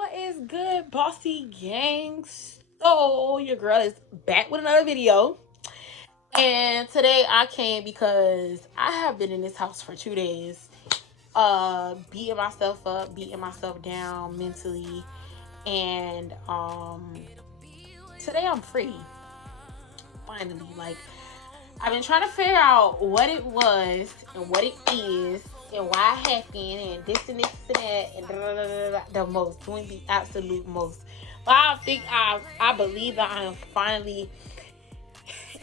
What is good, bossy gang? So, your girl is back with another video. And today I came because I have been in this house for 2 days, beating myself up, beating myself down mentally. And today I'm free. Finally. I've been trying to figure out what it was and what it is and why it happened and this and this and that and the most, doing the absolute most. But I believe that I am finally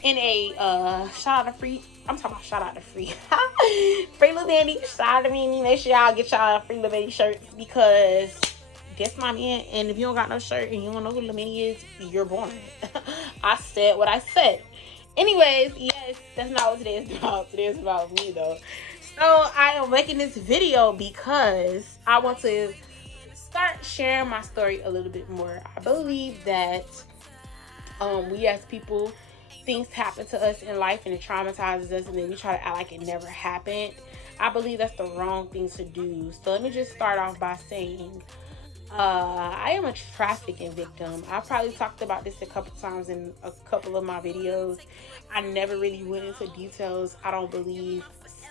in a shout out to free. I'm talking about shout out to free. Free little Manny. Shout out to me. Make sure y'all get y'all free little Manny shirts because that's my man. And if you don't got no shirt and you don't know who Lil Manny is, you're born. I said what I said. Anyways, yes, that's not what today is about. Today is about me though. So I am making this video because I want to start sharing my story a little bit more. I believe that we as people, things happen to us in life and it traumatizes us and then we try to act like it never happened. I believe that's the wrong thing to do. So let me just start off by saying I am a trafficking victim. I probably talked about this a couple times in a couple of my videos. I never really went into details, I don't believe,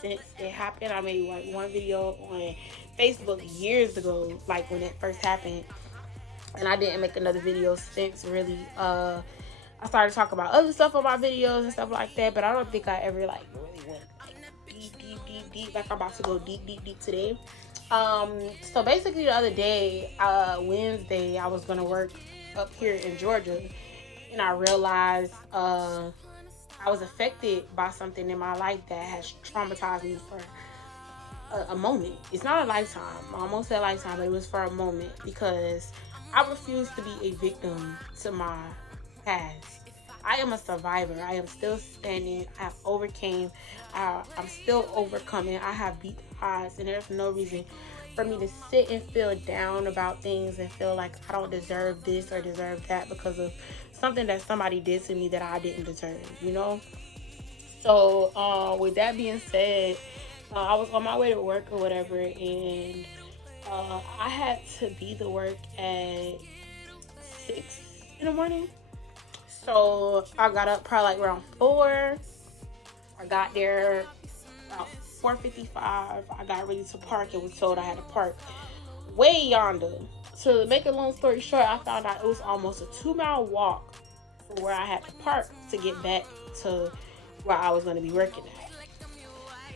since it happened. I made like one video on Facebook years ago, like when it first happened, and I didn't make another video since really. I started talking about other stuff on my videos and stuff like that, but I don't think I ever like really went like deep like I'm about to go deep today. So basically the other day, Wednesday, I was gonna work up here in Georgia, and I realized I was affected by something in my life that has traumatized me for a moment. It's not a lifetime. I almost said lifetime, but it was for a moment because I refuse to be a victim to my past. I am a survivor. I am still standing. I have overcame. I'm still overcoming. I have beat the odds, and there's no reason for me to sit and feel down about things and feel like I don't deserve this or deserve that because of something that somebody did to me that I didn't deserve, you know? So with that being said, I was on my way to work or whatever, and I had to be to work at 6 in the morning. So I got up probably like around 4. I got there about 4:55. I got ready to park and was told I had to park way yonder. To make a long story short, I found out it was almost a 2-mile walk from where I had to park to get back to where I was going to be working at.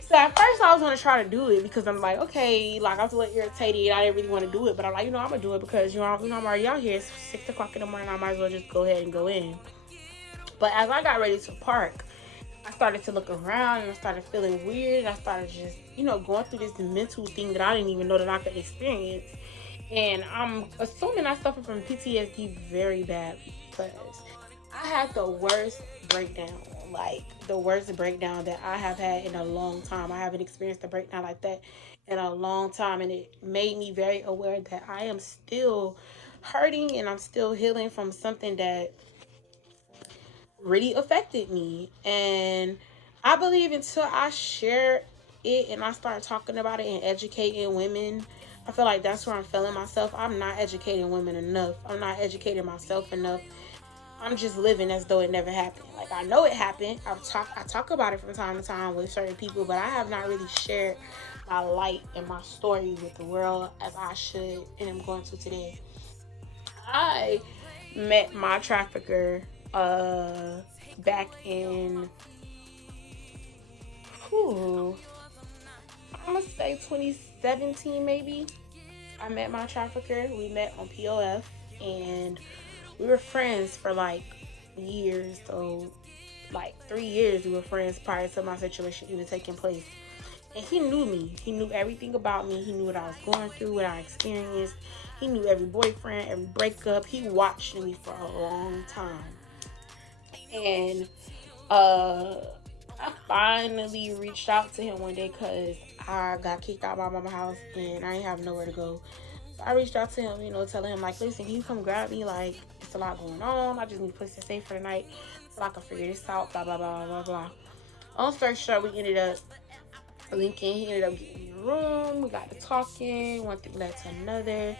So at first I was going to try to do it because I'm like, okay, like I was a little irritated. I didn't really want to do it, but I'm like, I'm going to do it because, I'm already out here. It's 6 o'clock in the morning. I might as well just go ahead and go in. But as I got ready to park, I started to look around and I started feeling weird. And I started just, going through this mental thing that I didn't even know that I could experience. And I'm assuming I suffer from PTSD very badly because I had the worst breakdown, like the worst breakdown that I have had in a long time. I haven't experienced a breakdown like that in a long time. And it made me very aware that I am still hurting and I'm still healing from something that really affected me. And I believe until I share it and I start talking about it and educating women, I feel like that's where I'm feeling myself. I'm not educating women enough. I'm not educating myself enough. I'm just living as though it never happened. Like I know it happened. I talk about it from time to time with certain people, but I have not really shared my light and my story with the world as I should and am going to today. I met my trafficker back in I'm gonna say 2017 maybe. I met my trafficker. We met on POF and we were friends for like years. So like 3 years we were friends prior to my situation even taking place. And he knew me. He knew everything about me. He knew what I was going through, what I experienced. He knew every boyfriend, every breakup. He watched me for a long time. And I finally reached out to him one day because I got kicked out of my mama's house and I didn't have nowhere to go. So I reached out to him, telling him like, listen, can you come grab me? Like, it's a lot going on. I just need a place to stay for the night so I can figure this out, blah, blah, blah, blah, blah. Long story short, we ended up linking. He ended up getting me a room. We got to talking. One thing led to another.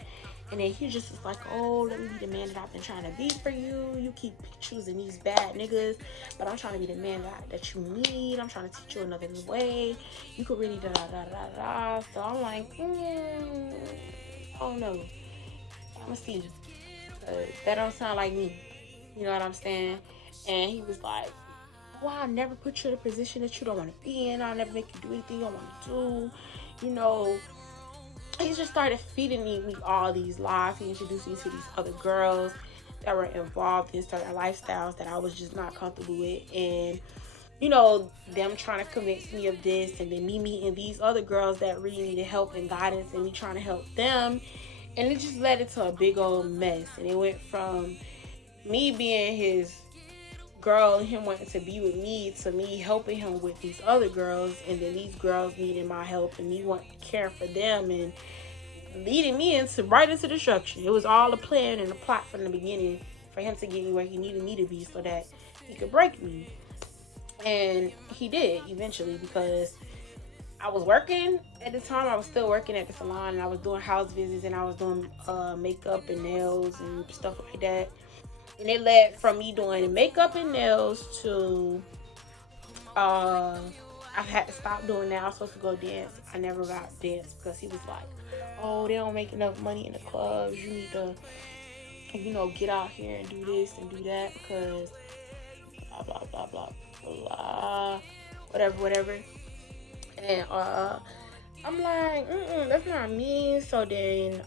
And then he just was like, oh, let me be the man that I've been trying to be for you. You keep choosing these bad niggas, but I'm trying to be the man that you need. I'm trying to teach you another way. You could really da-da-da-da-da. So I'm like, I don't know. I'm going to see. That don't sound like me. You know what I'm saying? And he was like, well, I'll never put you in a position that you don't want to be in. I'll never make you do anything you don't want to do. You know, he just started feeding me all these lies. He introduced me to these other girls that were involved in certain lifestyles that I was just not comfortable with. And, you know, them trying to convince me of this, and then me meeting these other girls that really needed help and guidance, and me trying to help them. And it just led into a big old mess. And it went from me being his girl and him wanting to be with me to me helping him with these other girls, and then these girls needing my help and me wanting to care for them, and leading me right into destruction. It was all a plan and a plot from the beginning for him to get me where he needed me to be so that he could break me. And he did eventually, because I was working at the time. I was still working at the salon, and I was doing house visits, and I was doing makeup and nails and stuff like that. And it led from me doing makeup and nails to I had to stop doing that. I was supposed to go dance. I never got dance because he was like, oh, they don't make enough money in the clubs. You need to, get out here and do this and do that because blah, blah, blah, blah, blah, whatever. And I'm like, that's not me. So then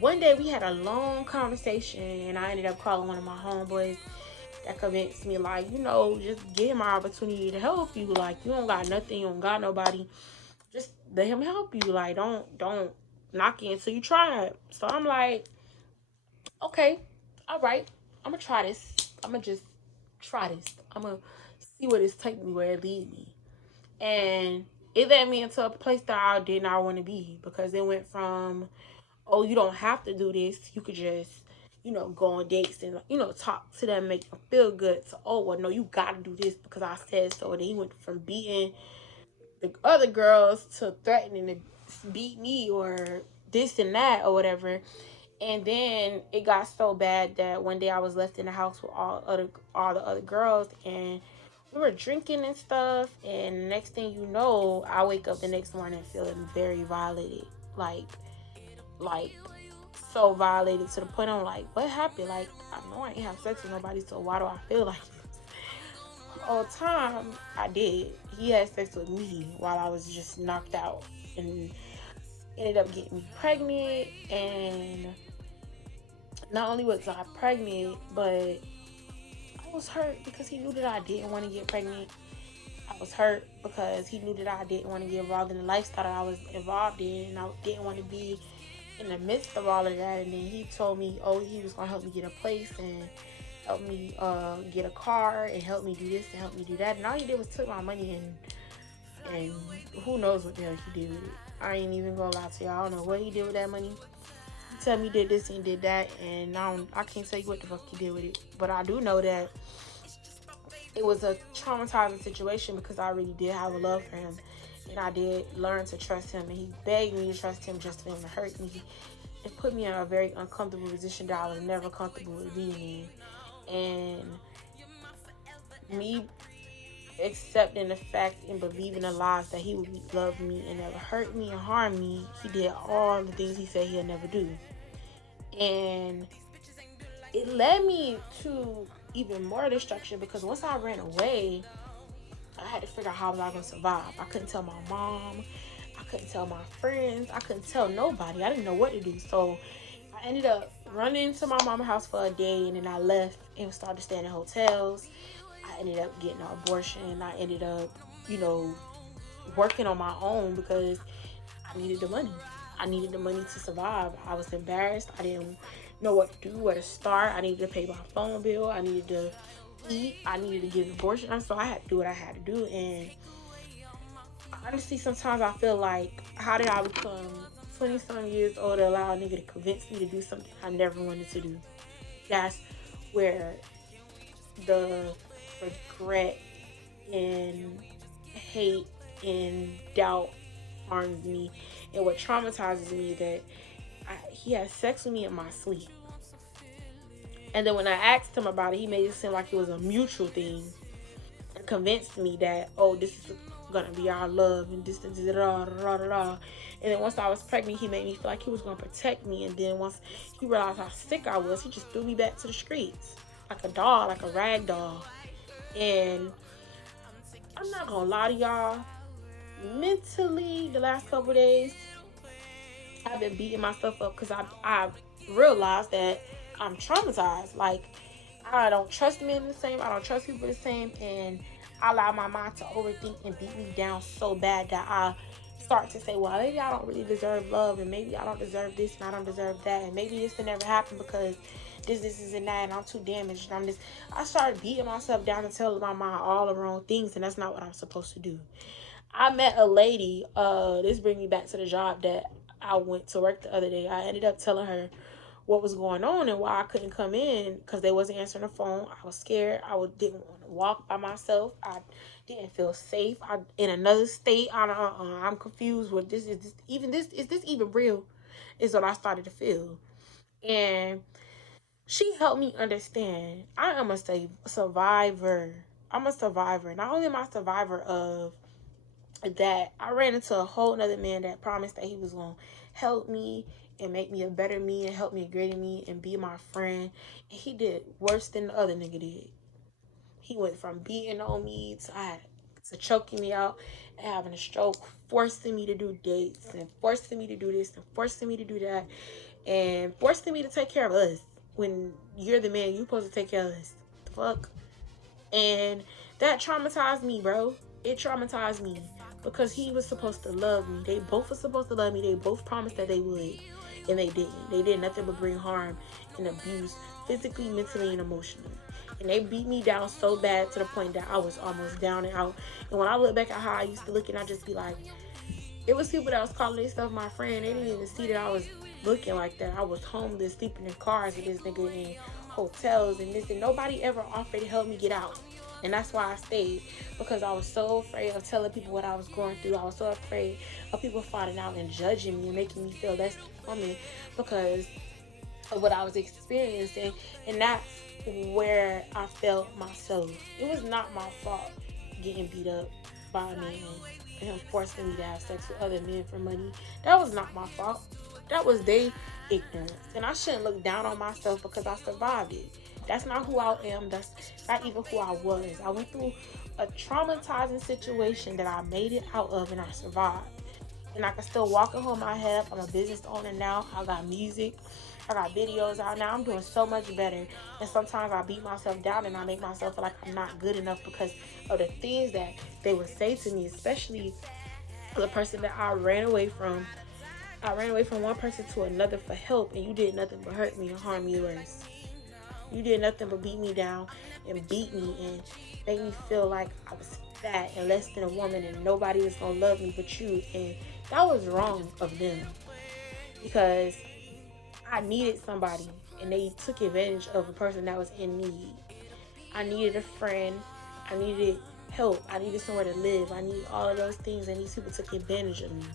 one day we had a long conversation, and I ended up calling one of my homeboys that convinced me, like, just give him an opportunity to help you. Like, you don't got nothing, you don't got nobody. Just let him help you. Like, don't knock it until you try it. So I'm like, okay, all right, I'm gonna try this. I'm gonna just try this. I'm gonna see where this take me, where it lead me. And it led me into a place that I did not want to be, because it went from, oh, you don't have to do this. You could just, go on dates and, talk to them, make them feel good. So, oh, well, no, you got to do this because I said so. And then he went from beating the other girls to threatening to beat me or this and that or whatever. And then it got so bad that one day I was left in the house with all the other girls, and we were drinking and stuff. And next thing you know, I wake up the next morning feeling very violated, like so violated, to the point I'm like, what happened? Like, I know I ain't have sex with nobody, so why do I feel like this? All the time I did. He had sex with me while I was just knocked out, and ended up getting me pregnant. And not only was I pregnant, but I was hurt because he knew that I didn't want to get pregnant. I was hurt because he knew that I didn't want to get involved in the lifestyle that I was involved in, and I didn't want to be in the midst of all of that. And then he told me, oh, he was gonna help me get a place and help me get a car and help me do this and help me do that. And all he did was took my money, and who knows what the hell he did with it. I ain't even gonna lie to y'all. I don't know what he did with that money. He told me he did this and did that, and I can't tell you what the fuck he did with it. But I do know that it was a traumatizing situation, because I really did have a love for him, and I did learn to trust him, and he begged me to trust him just for him to hurt me. It put me in a very uncomfortable position that I was never comfortable with being in. And me accepting the fact and believing the lies that he would love me and never hurt me and harm me, he did all the things he said he'll never do. And it led me to even more destruction, because once I ran away, I had to figure out how I was going to survive. I couldn't tell my mom. I couldn't tell my friends. I couldn't tell nobody. I didn't know what to do. So I ended up running to my mama's house for a day, and then I left and started staying in hotels. I ended up getting an abortion. I ended up, working on my own because I needed the money. I needed the money to survive. I was embarrassed. I didn't know what to do, where to start. I needed to pay my phone bill. I needed to eat. I needed to get an abortion. So I had to do what I had to do. And honestly, sometimes I feel like, how did I become 20-some years old to allow a nigga to convince me to do something I never wanted to do? That's where the regret and hate and doubt harms me, and what traumatizes me, that he had sex with me in my sleep. And then when I asked him about it, he made it seem like it was a mutual thing, and convinced me that, oh, this is gonna be our love and this, da, da, da, da, da, da. And then once I was pregnant, he made me feel like he was gonna protect me. And then once he realized how sick I was, he just threw me back to the streets like a doll, like a rag doll. And I'm not gonna lie to y'all, mentally, the last couple of days, I've been beating myself up because I realized that I'm traumatized. Like, I don't trust men the same. I don't trust people the same. And I allow my mind to overthink and beat me down so bad that I start to say, well, maybe I don't really deserve love. And maybe I don't deserve this and I don't deserve that. And maybe this will never happen because this, and that. And I'm too damaged. And I'm just, I started beating myself down and telling my mind all the wrong things. And that's not what I'm supposed to do. I met a lady, this brings me back to the job that I went to work the other day. I ended up telling her what was going on and why I couldn't come in because they wasn't answering the phone. I was scared. Didn't want to walk by myself. I didn't feel safe. I in another state. I'm confused. What this is? Is this even real? Is what I started to feel. And she helped me understand. I am a survivor. I'm a survivor. Not only am I a survivor of that, I ran into a whole nother man that promised that he was going to help me and make me a better me and help me, a greater me, and be my friend. And he did worse than the other nigga did. He went from beating on me to choking me out and having a stroke, forcing me to do dates and forcing me to do this and forcing me to do that and forcing me to take care of us when you're the man, you're supposed to take care of us. The fuck? And that traumatized me, bro. It traumatized me because he was supposed to love me. They both were supposed to love me. They both promised that they would, and they didn't. They did nothing but bring harm and abuse, physically, mentally, and emotionally. And they beat me down so bad to the point that I was almost down and out. And when I look back at how I used to look, and I just be like, it was people that was calling themselves my friend. They didn't even see that I was looking like that. I was homeless, sleeping in cars with this nigga in hotels and this, and nobody ever offered to help me get out. And that's why I stayed, because I was so afraid of telling people what I was going through. I was so afraid of people finding out and judging me and making me feel less woman because of what I was experiencing. And that's where I felt myself. It was not my fault getting beat up by a man and him forcing me to have sex with other men for money. That was not my fault. That was their ignorance. And I shouldn't look down on myself because I survived it. That's not who I am. That's not even who I was. I went through a traumatizing situation that I made it out of and I survived. And I can still walk and hold my head up. I'm a business owner now. I got music. I got videos out now. I'm doing so much better. And sometimes I beat myself down and I make myself feel like I'm not good enough because of the things that they would say to me, especially the person that I ran away from. I ran away from one person to another for help, and you did nothing but hurt me and harm me worse. You did nothing but beat me down and beat me and make me feel like I was fat and less than a woman and nobody was going to love me but you. And that was wrong of them because I needed somebody and they took advantage of a person that was in need. I needed a friend. I needed help. I needed somewhere to live. I needed all of those things, and these people took advantage of me.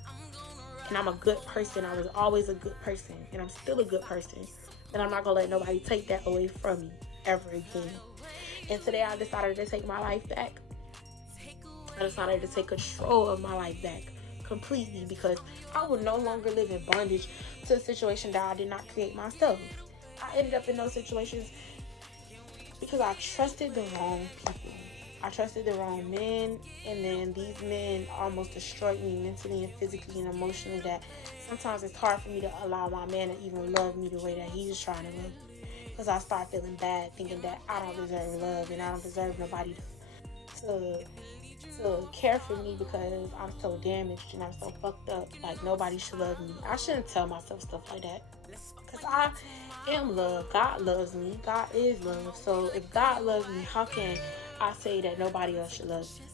And I'm a good person. I was always a good person, and I'm still a good person. And I'm not going to let nobody take that away from me ever again. And today I decided to take my life back. I decided to take control of my life back completely because I would no longer live in bondage to a situation that I did not create myself. I ended up in those situations because I trusted the wrong people. I trusted the wrong men, and then these men almost destroyed me mentally and physically and emotionally, that sometimes it's hard for me to allow my man to even love me the way that he's trying to love me. Because I start feeling bad, thinking that I don't deserve love and I don't deserve nobody to care for me because I'm so damaged and I'm so fucked up. Like, nobody should love me. I shouldn't tell myself stuff like that. Because I am love. God loves me. God is love. So if God loves me, how can I say that nobody else should love me?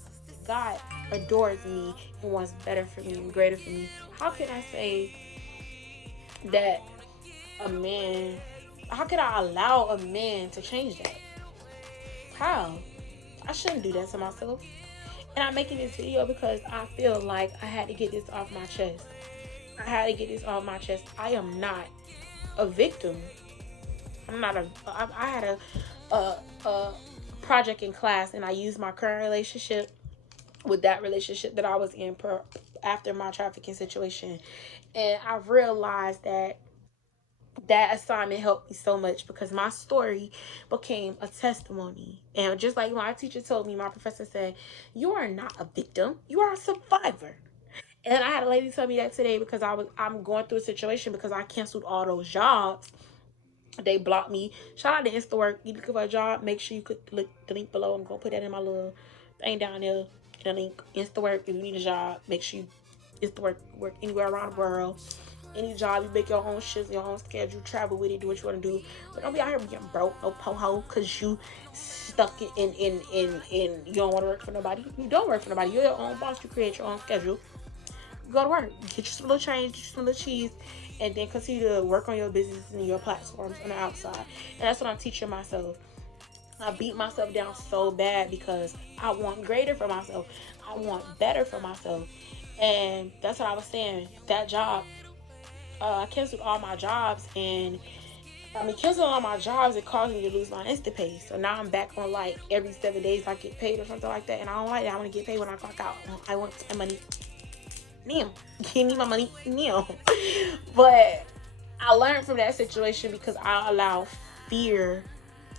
God adores me and wants better for me and greater for me. How can I say that how can I allow a man to change that? How? I shouldn't do that to myself. And I'm making this video because I feel like I had to get this off my chest. I had to get this off my chest. I am not a victim. I'm not a. I had a project in class, and I used my current relationship with that relationship that I was in after my trafficking situation, and I realized that assignment helped me so much because my story became a testimony. And just like my teacher told me, my professor said, "You are not a victim. You are a survivor." And I had a lady tell me that today because I'm going through a situation because I canceled all those jobs. They blocked me. Shout out to InstaWork. You looking for a job? Make sure you click the link below. I'm gonna put that in my little thing down there. The link InstaWork. If you need a job, make sure you InstaWork work anywhere around the world. Any job, you make your own shifts, your own schedule, travel with it, do what you want to do. But don't be out here being broke, no po-ho, because you stuck in you don't want to work for nobody. You don't work for nobody. You're your own boss. You create your own schedule. Go to work. Get you some little change, get you some little cheese, and then continue to work on your business and your platforms on the outside. And that's what I'm teaching myself. I beat myself down so bad because I want greater for myself. I want better for myself. And that's what I was saying. That job, I canceled all my jobs, and canceling all my jobs, it caused me to lose my Instapay. So now I'm back on like every 7 days I get paid or something like that, and I don't like that. I want to get paid when I clock out. I want my money now. Give me my money now. But I learned from that situation because I allowed fear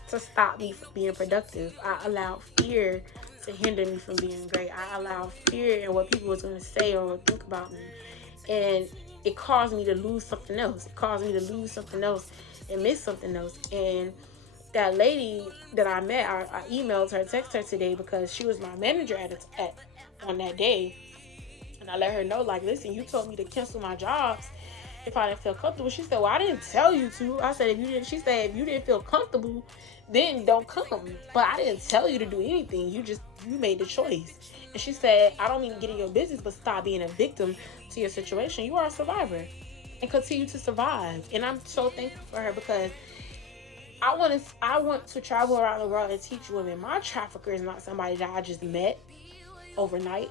to stop me from being productive. I allowed fear to hinder me from being great. I allowed fear and what people was going to say or think about me. And it caused me to lose something else. It caused me to lose something else and miss something else. And that lady that I met, I emailed her, texted her today because she was my manager on that day. And I let her know, like, listen, you told me to cancel my jobs if I didn't feel comfortable. She said, well, I didn't tell you to. I said, she said, if you didn't feel comfortable, then don't come. But I didn't tell you to do anything. You made the choice. And she said, I don't mean to get in your business, but stop being a victim to your situation. You are a survivor and continue to survive. And I'm so thankful for her because I want to travel around the world and teach women. My trafficker is not somebody that I just met overnight.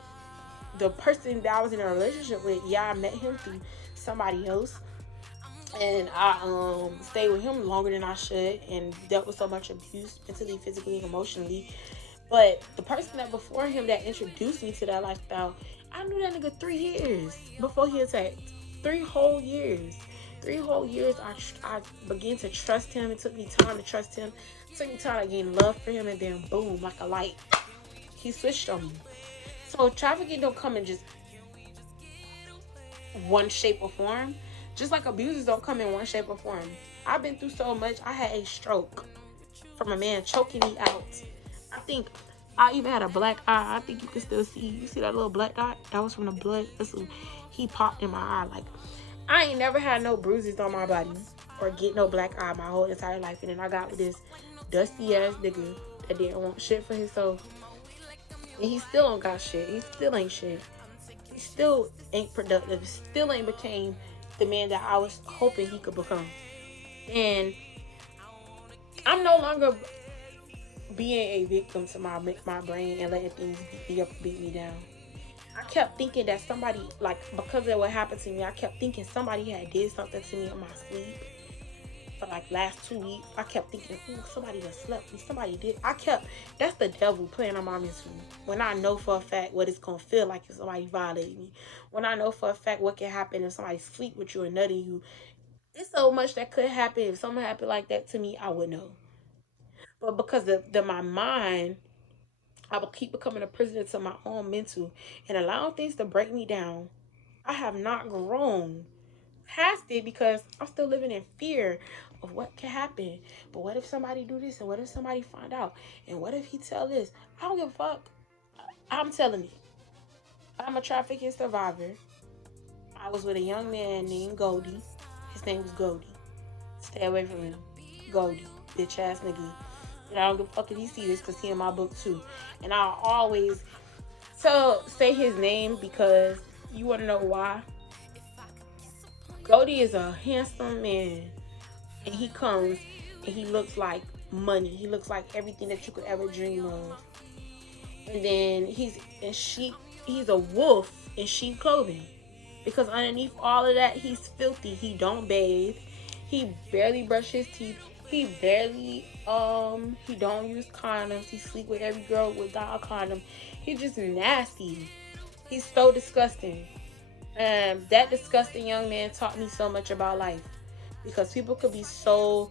The person that I was in a relationship with, I met him through somebody else, and I stayed with him longer than I should and dealt with so much abuse mentally, physically, and emotionally. But the person that before him that introduced me to that lifestyle, I knew that nigga 3 years before he attacked. 3 whole years. 3 whole years I began to trust him. It took me time to trust him. It took me time to gain love for him, and then boom, like a light, he switched on me. So trafficking don't come in just one shape or form. Just like abusers don't come in one shape or form. I've been through so much. I had a stroke from a man choking me out. I think I even had a black eye. I think you can still see. You see that little black dot? That was from the blood. He popped in my eye. Like, I ain't never had no bruises on my body or get no black eye my whole entire life. And then I got with this dusty ass nigga that didn't want shit for his soul. And he still don't got shit. He still ain't shit. He still ain't productive. Still ain't became the man that I was hoping he could become. And I'm no longer being a victim to my brain and letting things beat me down. I kept thinking that somebody, like, because of what happened to me, I kept thinking somebody had did something to me in my sleep. For like last 2 weeks, I kept thinking, somebody done slept with me. Somebody did. That's the devil playing on my mental. When I know for a fact what it's going to feel like if somebody violated me. When I know for a fact what can happen if somebody sleep with you and nutting you. It's so much that could happen. If something happened like that to me, I would know. But because of my mind, I will keep becoming a prisoner to my own mental and allowing things to break me down. I have not grown past it because I'm still living in fear of what can happen. But what if somebody do this, and what if somebody find out, and what if he tell this? I don't give a fuck. I'm telling it. I'm a trafficking survivor. I was with a young man named Goldie. His name was Goldie. Stay away from him. Goldie, bitch ass nigga. And I don't give a fuck if he see this because he in my book too. And I always say his name because you want to know why? Goldie is a handsome man, and he comes and he looks like money. He looks like everything that you could ever dream of. And then he's a wolf in sheep clothing. Because underneath all of that, he's filthy. He don't bathe. He barely brush his teeth. He barely he don't use condoms. He sleep with every girl without a condom. He's just nasty. He's so disgusting. And that disgusting young man taught me so much about life. Because people could be so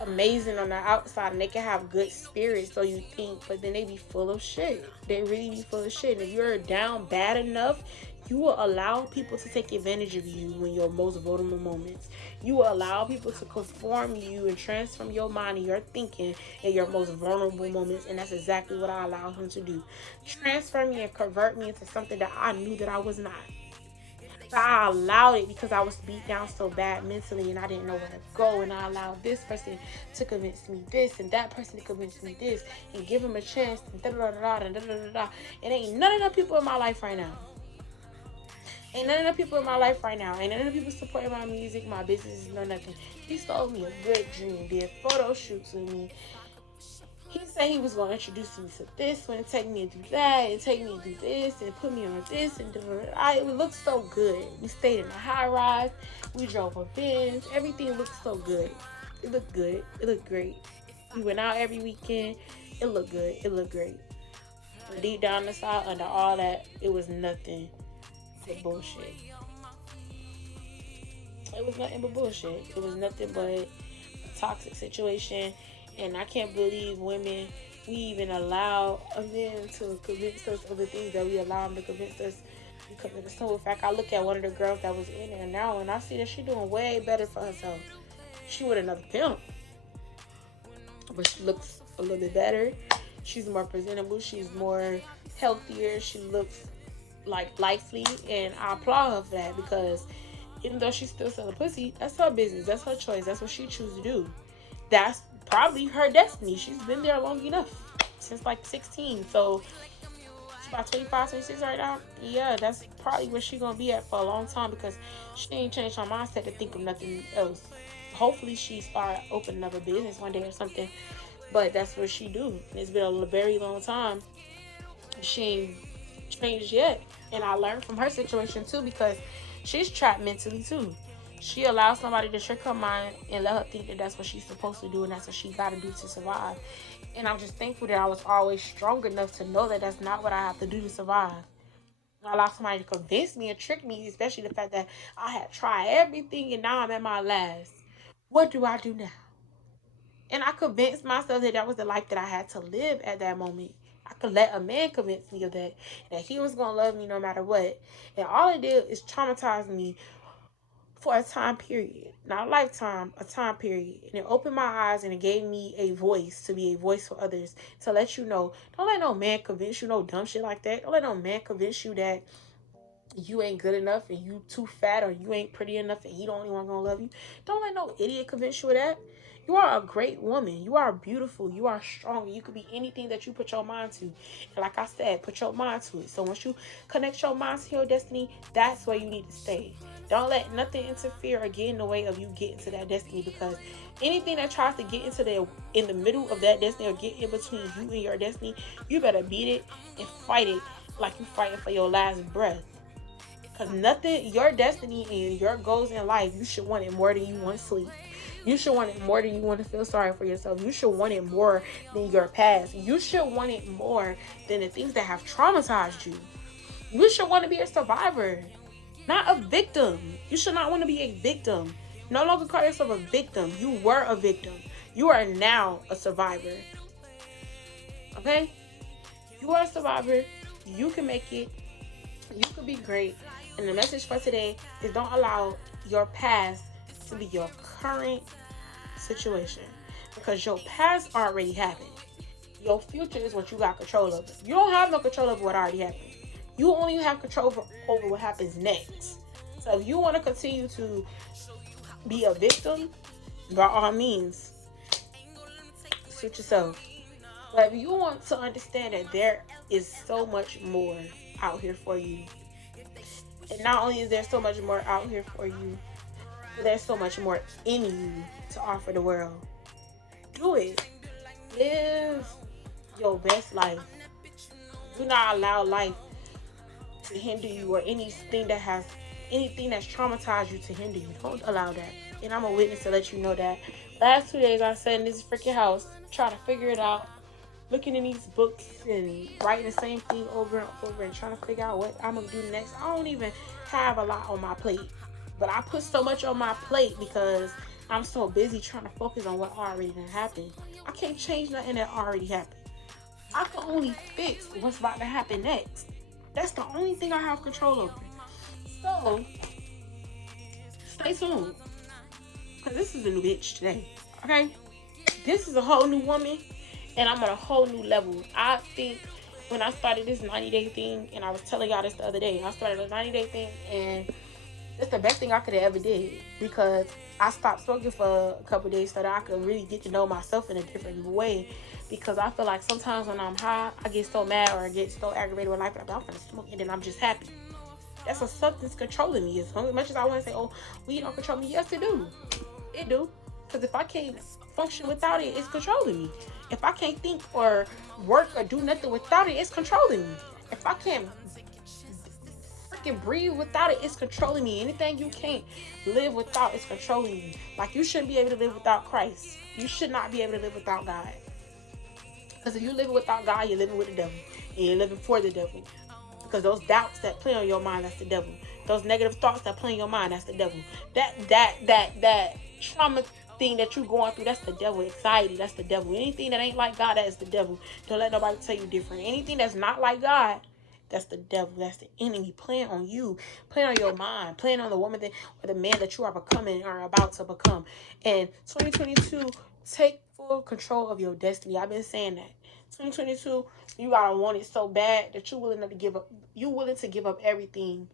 amazing on the outside and they can have good spirits, so you think, but then they be full of shit. They really be full of shit. And if you're down bad enough, you will allow people to take advantage of you in your most vulnerable moments. You will allow people to conform you and transform your mind and your thinking in your most vulnerable moments. And that's exactly what I allowed him to do. Transform me and convert me into something that I knew that I was not. But I allowed it because I was beat down so bad mentally and I didn't know where to go. And I allowed this person to convince me this and that person to convince me this and give him a chance and da-da-da-da-da-da-da-da. And ain't none of the people in my life right now. Ain't none of the people in my life right now. Ain't none of the people supporting my music, my business, no nothing. He stole me a good dream, did photo shoots with me. He said he was going to introduce me to this one and take me to do that and take me to do this and put me on this and it looked so good. We stayed in a high rise. We drove a Benz. Everything looked so good. It looked good. It looked great. We went out every weekend. It looked good. It looked great. But deep down inside, under all that, it was nothing but bullshit. It was nothing but bullshit. It was nothing but a toxic situation. And I can't believe women, we even allow a man to convince us of the things that we allow him to convince us. Because of the simple fact, I look at one of the girls that was in there now and I see that she's doing way better for herself. She with another pimp. But she looks a little bit better. She's more presentable. She's more healthier. She looks like lively. And I applaud her for that because even though she's still selling pussy, that's her business. That's her choice. That's what she chooses to do. That's probably her destiny. She's been there long enough, since like 16. So she's about 25, 26 right now. Yeah, that's probably where she's gonna be at for a long time because she ain't changed her mindset to think of nothing else. Hopefully she start opening up a business one day or something, but that's what she do. And it's been a very long time. She ain't changed yet. And I learned from her situation too because she's trapped mentally too. She allows somebody to trick her mind and let her think that that's what she's supposed to do and that's what she got to do to survive. And I'm just thankful that I was always strong enough to know that that's not what I have to do to survive. I allowed somebody to convince me and trick me, especially the fact that I had tried everything and now I'm at my last. What do I do now? And I convinced myself that that was the life that I had to live at that moment. I could let a man convince me of that he was going to love me no matter what. And all it did is traumatize me for a time period, not a lifetime, a time period. And it opened my eyes and it gave me a voice to be a voice for others to let you know, don't let no man convince you no dumb shit like that. Don't let no man convince you that you ain't good enough and you too fat or you ain't pretty enough and he the only one gonna love you. Don't let no idiot convince you of that. You are a great woman. You are beautiful. You are strong. You could be anything that you put your mind to. And like I said, put your mind to it. So once you connect your mind to your destiny, that's where you need to stay. Don't let nothing interfere or get in the way of you getting to that destiny because anything that tries to get in the middle of that destiny or get in between you and your destiny, you better beat it and fight it like you fighting for your last breath. Because nothing, your destiny and your goals in life, you should want it more than you want sleep. You should want it more than you want to feel sorry for yourself. You should want it more than your past. You should want it more than the things that have traumatized you. You should want to be a survivor, not a victim. You should not want to be a victim. No longer call yourself a victim. You were a victim. You are now a survivor. Okay? You are a survivor. You can make it. You could be great. And the message for today is don't allow your past to be your current situation. Because your past already happened. Your future is what you got control of. You don't have no control over what already happened. You only have control over what happens next. So if you want to continue to be a victim, by all means, suit yourself. But if you want to understand that there is so much more out here for you, and not only is there so much more out here for you, but there's so much more in you to offer the world. Do it. Live your best life. Do not allow life to hinder you or anything that has anything that's traumatized you to hinder you. Don't allow that. And I'm a witness to let you know that. Last 2 days I sat in this freaking house trying to figure it out, looking in these books and writing the same thing over and over and trying to figure out what I'm going to do next. I don't even have a lot on my plate. But I put so much on my plate because I'm so busy trying to focus on what already happened. I can't change nothing that already happened. I can only fix what's about to happen next. That's the only thing I have control over. So, stay tuned. Because this is a new bitch today. Okay? This is a whole new woman. And I'm on a whole new level. I think when I started this 90-day thing, and I was telling y'all this the other day, I started a 90-day thing, and it's the best thing I could have ever did, because I stopped smoking for a couple days so that I could really get to know myself in a different way. Because I feel like sometimes when I'm high, I get so mad or I get so aggravated with life, and I'm gonna smoke, and then I'm just happy. That's a substance controlling me. As much as I want to say, oh, weed don't control me, yes, it do. It do. Because if I can't function without it, it's controlling me. If I can't think or work or do nothing without it, it's controlling me. If I can't freaking breathe without it, it's controlling me. Anything you can't live without is controlling you. Like, you shouldn't be able to live without Christ. You should not be able to live without God. Because if you're living without God, you're living with the devil. And you're living for the devil. Because those doubts that play on your mind, that's the devil. Those negative thoughts that play on your mind, that's the devil. That trauma thing that you're going through, that's the devil. Anxiety, that's the devil. Anything that ain't like God, that is the devil. Don't let nobody tell you different. Anything that's not like God, that's the devil. That's the enemy playing on you, playing on your mind, playing on the woman that, or the man that you are becoming or about to become. And 2022, take full control of your destiny. I've been saying that. 2022, you gotta want it so bad that you're willing to give up. You're willing to give up everything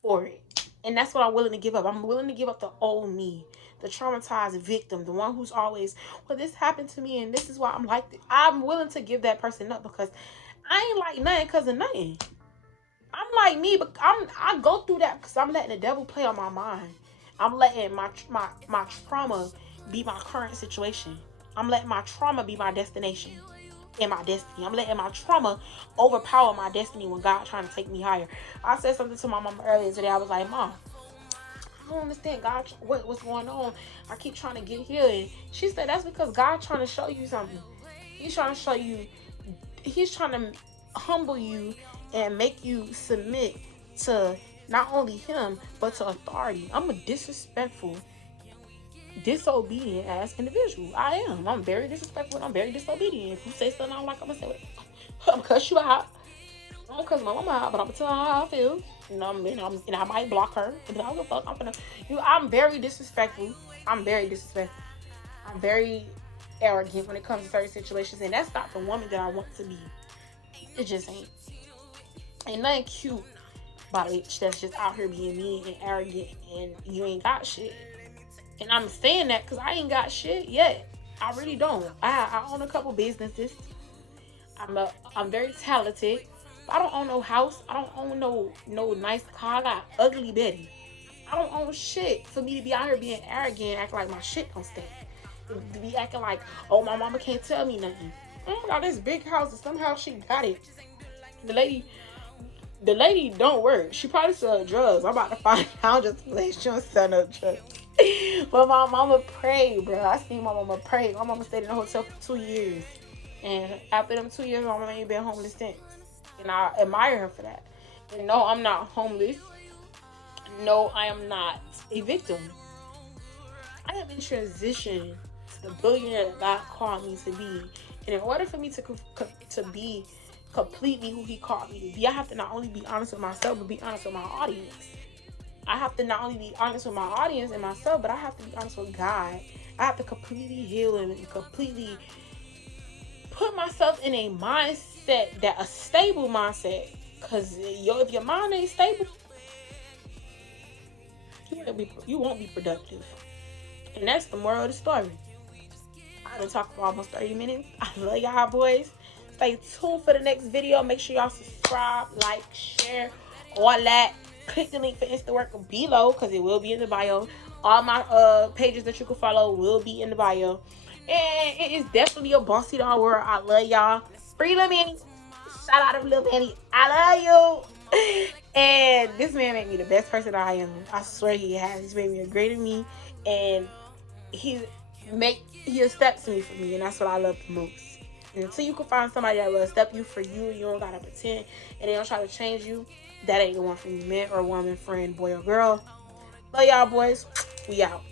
for it. And that's what I'm willing to give up. I'm willing to give up the old me, the traumatized victim, the one who's always, well, this happened to me and this is why I'm like this. I'm willing to give that person up, because I ain't like nothing because of nothing. I'm like me, but I go through that because I'm letting the devil play on my mind. I'm letting my trauma be my current situation. I'm letting my trauma be my destination and my destiny. I'm letting my trauma overpower my destiny when God trying to take me higher. I said something to my mom earlier today. I was like, Mom, I don't understand God, what's going on. I keep trying to get here. And she said, that's because God's trying to show you something. He's trying to show you, he's trying to humble you and make you submit to not only him, but to authority. I'm a disrespectful, disobedient ass individual. I am. I'm very disrespectful and I'm very disobedient. If you say something I don't like, I'm gonna say it. I'm gonna cuss you out. I don't cuss my mama out, but I'm gonna tell her how I feel. And I might block her. But I don't give a fuck. I'm very disrespectful. I'm very disrespectful. I'm very arrogant when it comes to certain situations, and that's not the woman that I want to be. It just ain't. Ain't nothing cute about a bitch that's just out here being mean and arrogant and you ain't got shit. And I'm saying that because I ain't got shit yet. I really don't. I own a couple businesses. I'm very talented. I don't own no house. I don't own no nice car. I got ugly Betty. I don't own shit for me to be out here being arrogant, acting like my shit don't stink. To be acting like, oh, my mama can't tell me nothing. Oh, got this big house and somehow she got it. The lady don't work. She probably sell drugs. I'm about to find out just to let she don't sell no drugs. But my mama prayed, bro. I seen my mama pray. My mama stayed in the hotel for 2 years. And after them 2 years, my mama ain't been homeless since. And I admire her for that. And no, I'm not homeless. No, I am not a victim. I am in transition to the billionaire that God called me to be. And in order for me to be completely who he called me to be, I have to not only be honest with myself, but be honest with my audience. I have to not only be honest with my audience and myself, but I have to be honest with God. I have to completely heal and completely put myself in a mindset, a stable mindset. Because if your mind ain't stable, you won't be productive. And that's the moral of the story. I've been talking for almost 30 minutes. I love y'all, boys. Stay tuned for the next video. Make sure y'all subscribe, like, share, all that. Click the link for Instawork below because it will be in the bio. All my pages that you can follow will be in the bio. And it is definitely a bossy doll world. I love y'all. Free Lil Manny. Shout out to Lil Manny. I love you. And this man made me the best person I am. I swear he has. He's made me a greater me, and he accepts me for me, and that's what I love the most. And until you can find somebody that will accept you for you, you don't gotta pretend, and they don't try to change you, that ain't the one for you, man or woman, friend, boy or girl. Love y'all, boys. We out.